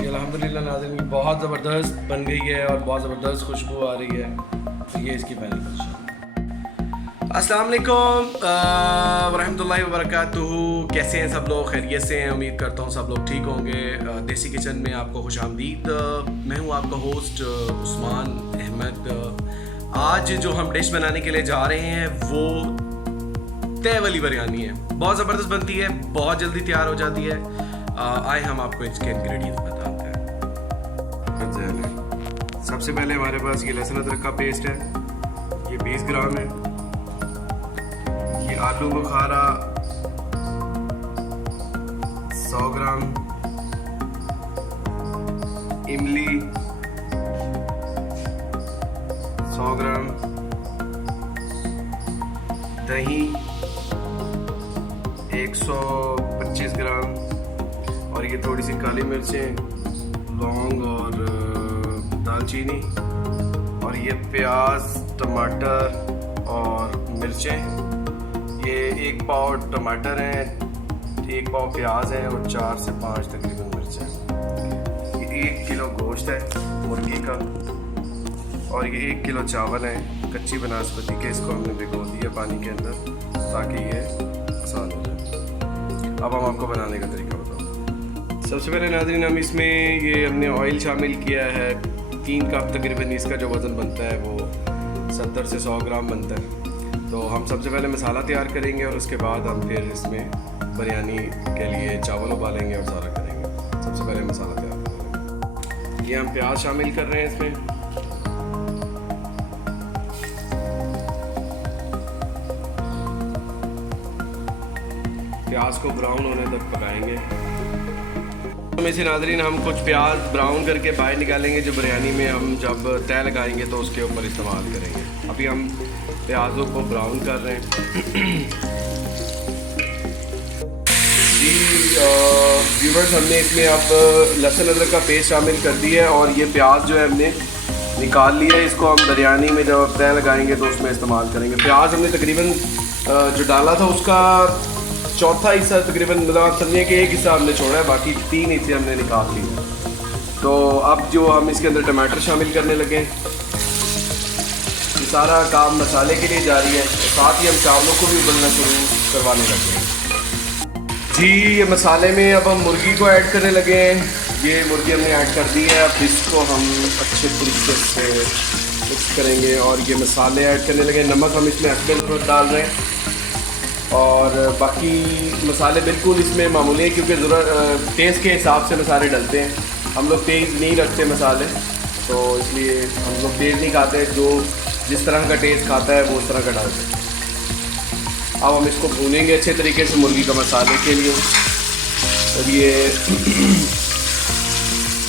जी अल्हम्दुलिल्लाह नाज़रीन बहुत ज़बरदस्त बन गई है और बहुत ज़बरदस्त खुशबू आ रही है। तो ये इसकी फाइनल पोजीशन। अस्सलाम वालेकुम वरहमतुल्लाहि वबरकातुहू। कैसे हैं सब लोग? खैरियत से हैं? उम्मीद करता हूँ सब लोग ठीक होंगे। देसी किचन में आपको खुशामदीद। मैं हूँ आपका होस्ट उस्मान अहमद। आज जो हम डिश बनाने के लिए जा रहे हैं वो तय वाली बिरयानी है। बहुत ज़बरदस्त बनती है, बहुत जल्दी तैयार हो जाती है। आए हम आपको इसके इंग्रेडिएंट्स बताते हैं। सबसे पहले हमारे पास ये लहसुन अदरक का पेस्ट है, ये 20 ग्राम है। ये आलू बुखारा 100 ग्राम, इमली 100 ग्राम, दही 125 ग्राम, और ये थोड़ी सी काली मिर्चें, लौंग और दालचीनी, और ये प्याज, टमाटर और मिर्चें। ये 1 पाव टमाटर हैं, 1 पाव प्याज हैं और 4 से 5 तकरीबन मिर्चें। ये 1 किलो गोश्त है मुर्गी का, और ये 1 किलो चावल है कच्ची बनास्पति के। इसको हमने भिगो दिया पानी के अंदर ताकि ये आसान हो जाए। अब हम आपको बनाने का तरीका बताओ। सबसे पहले नाज़रीन हम इसमें ये हमने ऑयल शामिल किया है। 3 कप तकरीबन इसका जो वज़न बनता है वो 70 से 100 ग्राम बनता है। तो हम सबसे पहले मसाला तैयार करेंगे और उसके बाद हम फिर इसमें बिरयानी के लिए चावल उबालेंगे और सारा करेंगे। सबसे पहले मसाला तैयार करेंगे। ये हम प्याज शामिल कर रहे हैं इसमें। प्याज को ब्राउन होने तक पकाएंगे। में से नाज़रीन हम कुछ प्याज ब्राउन करके बाहर निकालेंगे जो बिरयानी में हम जब तय लगाएंगे तो उसके ऊपर इस्तेमाल करेंगे। अभी हम प्याज़ों को ब्राउन कर रहे हैं। जी व्यूवर्स, हमने इसमें अब लहसुन अदरक का पेस्ट शामिल कर दिया है और ये प्याज जो है हमने निकाल लिया है। इसको हम बिरयानी में जब तय लगाएंगे तो उसमें इस्तेमाल करेंगे। प्याज हमने तकरीबन जो डाला था उसका चौथा हिस्सा तकरीबन, मतलब आप समझिए कि 1 हिस्सा हमने छोड़ा है, बाकी 3 हिस्से हमने निकाल लिए। तो अब जो हम इसके अंदर टमाटर शामिल करने लगे, ये सारा काम मसाले के लिए जारी है। साथ ही हम चावलों को भी उबलना शुरू करवाने लगे हैं। जी ये मसाले में अब हम मुर्गी को ऐड करने लगे हैं। ये मुर्गी हमने ऐड कर दी है। अब इसको हम अच्छे तरीके से मिक्स करेंगे और ये मसाले ऐड करने लगे। नमक हम इसमें अकबर डाल रहे हैं और बाकी मसाले बिल्कुल इसमें मामूली है क्योंकि ज़रूरत टेस्ट के हिसाब से मसाले डलते हैं। हम लोग तेज़ नहीं रखते मसाले, तो इसलिए हम लोग तेज़ नहीं खाते। जो जिस तरह का टेस्ट खाता है वो उस तरह का डालते हैं। अब हम इसको भूनेंगे अच्छे तरीके से मुर्गी का मसाले के लिए। जब ये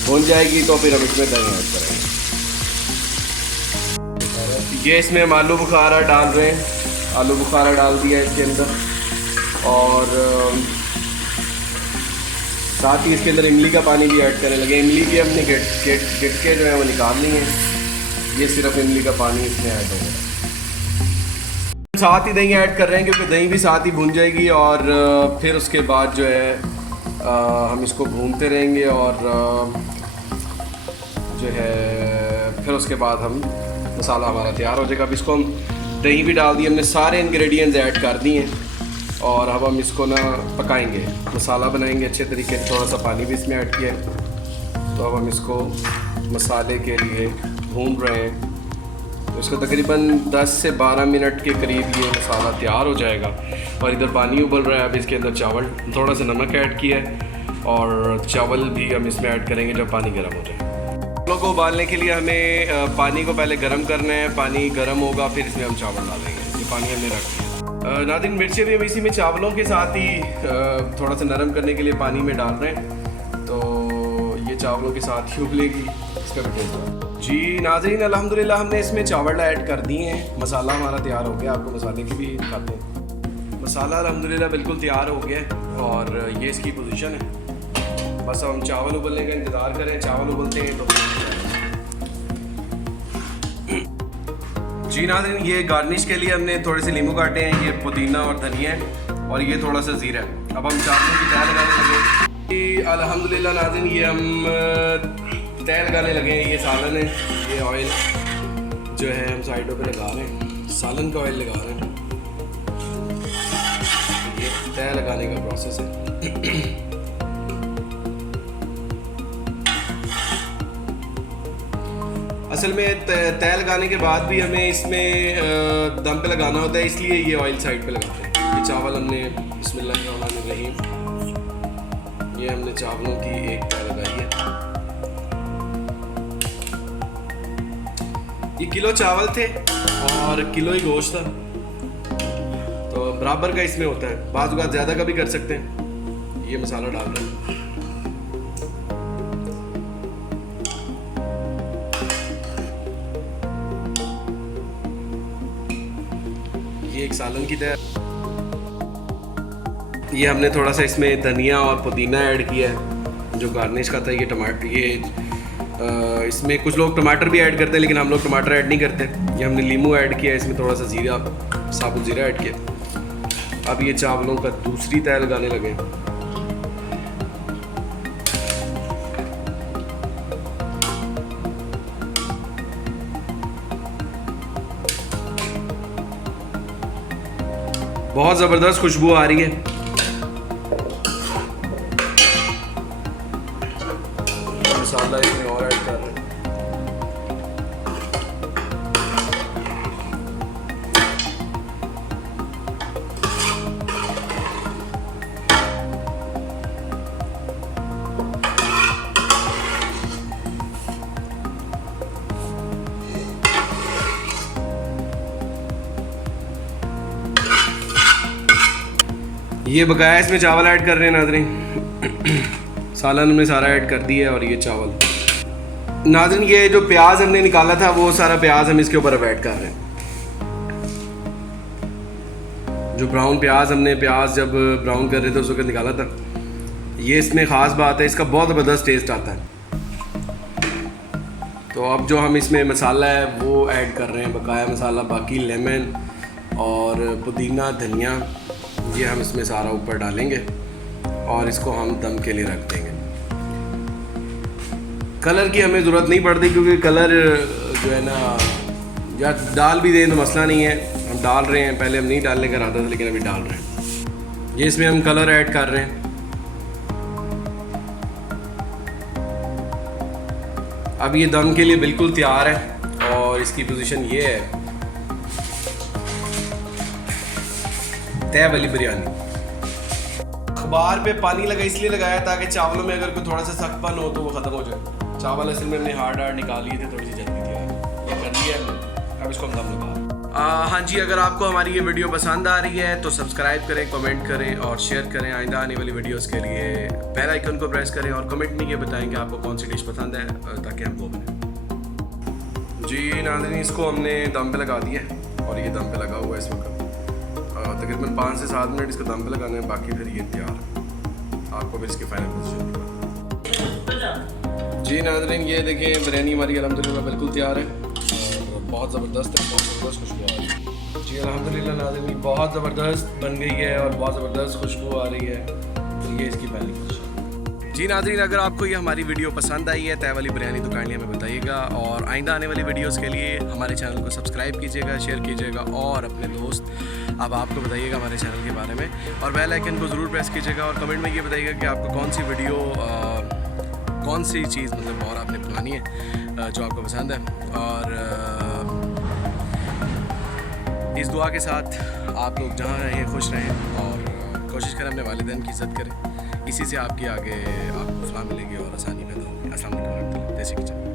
भून जाएगी तो फिर हम इसमें दही ऐड करेंगे। ये इसमें हम आलू बुखारा डाल रहे हैं। आलू बुखारा डाल दिया इसके अंदर, और साथ ही इसके अंदर इमली का पानी भी ऐड करने लगे। इमली भी हमने गिट के जो है वो निकालनी है। ये सिर्फ इमली का पानी इसमें ऐड होगा। साथ ही दही ऐड कर रहे हैं क्योंकि दही भी साथ ही भून जाएगी और फिर उसके बाद जो है हम इसको भूनते रहेंगे और जो है फिर उसके बाद हम मसाला हमारा तैयार हो जाएगा। अब इसको हम दही भी डाल दी हमने, सारे इंग्रेडिएंट्स ऐड कर दिए हैं और अब हम इसको ना पकाएंगे, मसाला बनाएंगे अच्छे तरीके से। थोड़ा सा पानी भी इसमें ऐड किया है। तो अब हम इसको मसाले के लिए भून रहे हैं। तो इसको तकरीबन 10 से 12 मिनट के करीब ये मसाला तैयार हो जाएगा। और इधर पानी उबल रहा है। अब इसके अंदर चावल, थोड़ा सा नमक ऐड किया है और चावल भी हम इसमें ऐड करेंगे जब पानी गर्म हो जाए। चावलों को उबालने के लिए हमें पानी को पहले गर्म करना है। पानी गर्म होगा फिर इसमें हम चावल डालेंगे। ये पानी हमने रख दिया। नाज़रीन मिर्चें भी हम इसी में चावलों के साथ ही थोड़ा सा नरम करने के लिए पानी में डाल रहे हैं। तो ये चावलों के साथ ही उबलेगी। इसका भी टेस्ट जी नाज़रीन अल्हम्दुलिल्लाह हमने इसमें चावल ऐड कर दिए हैं। मसाला हमारा तैयार हो गया। आपको मसाले की भी दिखाते हैं। मसाला अल्हम्दुलिल्लाह बिल्कुल तैयार हो गया और ये इसकी पोजीशन है। बस हम चावल उबलने का इंतज़ार करें। चावल उबलते हैं तो जी नाज़रीन ये गार्निश के लिए हमने थोड़े से नींबू काटे हैं। ये पुदीना और धनिया है और ये थोड़ा सा ज़ीरा है। अब हम चावलों की तय लगाने लगे। अल्हम्दुलिल्लाह नाज़रीन, ये हम तेल लगाने लगे हैं। ये सालन है, ये ऑयल जो है हम साइडों पे लगा रहे हैं, सालन का ऑयल लगा रहे हैं। ये तेल लगाने का प्रोसेस है। असल में तेल लगाने के बाद भी हमें इसमें दम पे लगाना होता है, इसलिए ये ऑयल साइड पे लगाते हैं। ये चावल हमने बिस्मिल्लाहिर्रहमानिर्रहीम, ये हमने चावलों की एक तय लगाई है। ये किलो चावल थे और किलो ही गोश्त था, तो बराबर का इसमें होता है। बाज़ औक़ात ज़्यादा का भी कर सकते हैं। ये मसाला डाल रहे हैं। ये एक सालन की तरह। ये हमने थोड़ा सा इसमें धनिया और पुदीना ऐड किया है, जो गार्निश का था। ये टमाटर, ये इसमें कुछ लोग टमाटर भी ऐड करते हैं, लेकिन हम लोग टमाटर ऐड नहीं करते। ये हमने नींबू ऐड किया है, इसमें थोड़ा सा ज़ीरा, साबुत ज़ीरा ऐड किया। अब ये चावलों का दूसरी तय लगाने लगे। बहुत ज़बरदस्त खुशबू आ रही है। मसाला इसमें और ऐड कर रहे हैं। ये बकाया इसमें चावल ऐड कर रहे हैं नाज़रीन। सालन हमने सारा ऐड कर दिया है और ये चावल। नाज़रीन, ये जो प्याज हमने निकाला था वो सारा प्याज हम इसके ऊपर अब ऐड कर रहे हैं। जो ब्राउन प्याज हमने जब ब्राउन कर रहे थे उस वक्त निकाला था। ये इसमें ख़ास बात है, इसका बहुत ज़बरदस्त टेस्ट आता है। तो अब जो हम इसमें मसाला है वो ऐड कर रहे हैं, बकाया मसाला। बाकी लेमन और पुदीना, धनिया, ये हम इसमें सारा ऊपर डालेंगे और इसको हम दम के लिए रख देंगे। कलर की हमें ज़रूरत नहीं पड़ती, क्योंकि कलर जो है ना, या डाल भी दें तो मसला नहीं है। हम डाल रहे हैं, पहले हम नहीं डालने का इरादा था, लेकिन अभी डाल रहे हैं। ये इसमें हम कलर ऐड कर रहे हैं। अब ये दम के लिए बिल्कुल तैयार है और इसकी पोजीशन ये है, तय वाली बिरयानी। अखबार पे पानी लगा इसलिए लगाया ताकि चावलों में अगर कोई थोड़ा सा सख्तपन हो तो वो ख़त्म हो जाए। चावल असल में हमने हार्ड निकाल लिए थे, थोड़ी सी जल्दी थी, ये कर लिया हमने। अब इसको हम दम लगा। हाँ जी, अगर आपको हमारी ये वीडियो पसंद आ रही है तो सब्सक्राइब करें, कमेंट करें और शेयर करें। आइंदा आने वाली वीडियोस के लिए बेल आइकन को प्रेस करें और कमेंट में ये बताएं कि आपको कौन सी डिश पसंद है, ताकि हम वो बनाएं। जी नाज़रीन, इसको हमने दम पे लगा दिया और ये दम पे लगा हुआ है इस वक्त। तकरीबन 5 से 7 मिनट इसको दम पे लगाने हैं, बाकी फिर ये तैयार है। आपको फिर इसकी फाइनल पोजीशन। जी नाज़रीन, ये देखें बिरयानी हमारी अल्हम्दुलिल्लाह बिल्कुल तैयार है और बहुत ज़बरदस्त है, बहुत ज़बरदस्त खुशबू आ रही है। जी अल्हम्दुलिल्लाह नाज़रीन, बहुत ज़बरदस्त बन गई है और बहुत ज़बरदस्त खुशबू आ रही है। तो ये इसकी फाइनल पोजीशन। जी नाज़रीन, अगर आपको ये हमारी वीडियो पसंद आई है, तय वाली बिरयानी तो काइंडली हमें बताइएगा और आइंदा आने वाली वीडियोस के लिए हमारे चैनल को सब्सक्राइब कीजिएगा, शेयर कीजिएगा और अपने दोस्त अब आपको बताइएगा हमारे चैनल के बारे में और बेल आइकन को ज़रूर प्रेस कीजिएगा और कमेंट में ये बताइएगा कि आपको कौन सी वीडियो, कौन सी चीज़ मतलब और आपने बनानी है जो आपको पसंद है। और इस दुआ के साथ आप लोग जहाँ रहें खुश रहें और कोशिश करें अपने वालिदैन की इज़्ज़त करें। इसी से आपकी आगे आपको फलाह मिलेगी और आसानी पैदा होगी। अस्सलाम वालेकुम, देसी किचन।